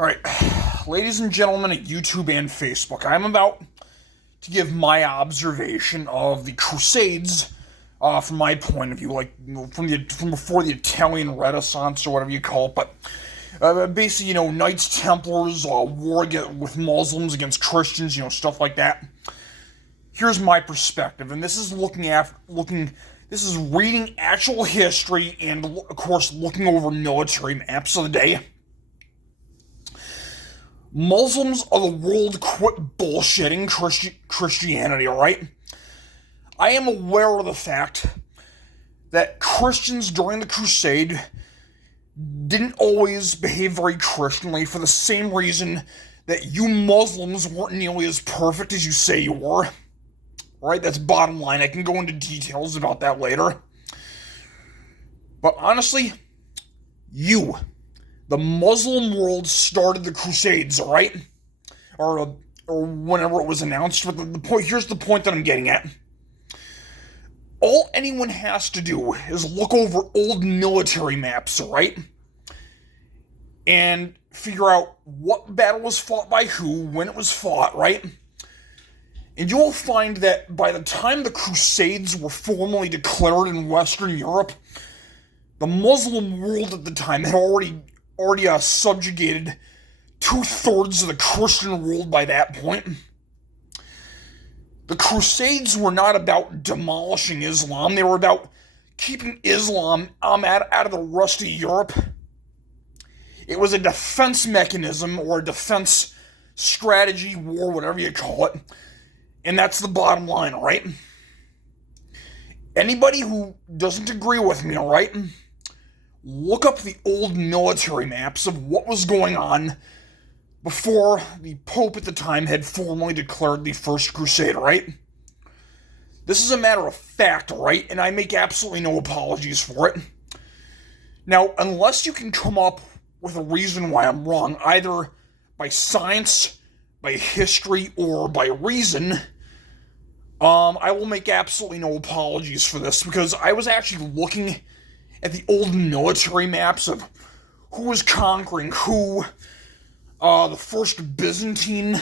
Alright, ladies and gentlemen at YouTube and Facebook, I'm about to give my observation of the Crusades from my point of view, from before the Italian Renaissance or whatever you call it, but basically, Knights Templars, war with Muslims against Christians, stuff like that. Here's my perspective, and this is this is reading actual history and, of course, looking over military maps of the day. Muslims of the world quit bullshitting Christianity, alright? I am aware of the fact that Christians during the Crusade didn't always behave very Christianly for the same reason that you Muslims weren't nearly as perfect as you say you were. Right? That's bottom line. I can go into details about that later. But honestly, the Muslim world started the Crusades, alright? Or whenever it was announced. But here's the point that I'm getting at. All anyone has to do is look over old military maps, alright? And figure out what battle was fought by who, when it was fought, right? And you'll find that by the time the Crusades were formally declared in Western Europe, the Muslim world at the time had already subjugated 2/3 of the Christian world by that point. The Crusades were not about demolishing Islam. They were about keeping Islam out of the rest of Europe. It was a defense mechanism or a defense strategy, war, whatever you call it. And that's the bottom line, alright? Anybody who doesn't agree with me, alright? Look up the old military maps of what was going on before the Pope at the time had formally declared the First Crusade, right? This is a matter of fact, right? And I make absolutely no apologies for it. Now, unless you can come up with a reason why I'm wrong, either by science, by history, or by reason, I will make absolutely no apologies for this, because I was actually looking at the old military maps of who was conquering who, the first Byzantine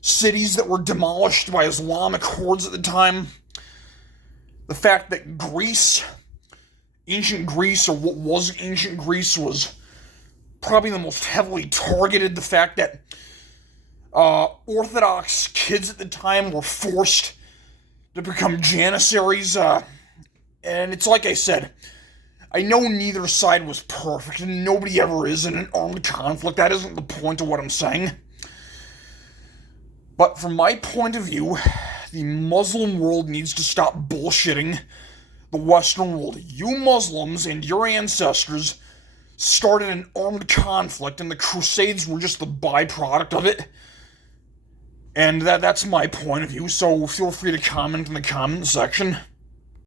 cities that were demolished by Islamic hordes at the time, the fact that ancient Greece, or what was ancient Greece, was probably the most heavily targeted, the fact that Orthodox kids at the time were forced to become janissaries, and it's like I said, I know neither side was perfect, and nobody ever is in an armed conflict. That isn't the point of what I'm saying. But from my point of view, the Muslim world needs to stop bullshitting the Western world. You Muslims and your ancestors started an armed conflict, and the Crusades were just the byproduct of it. And that's my point of view, so feel free to comment in the comment section.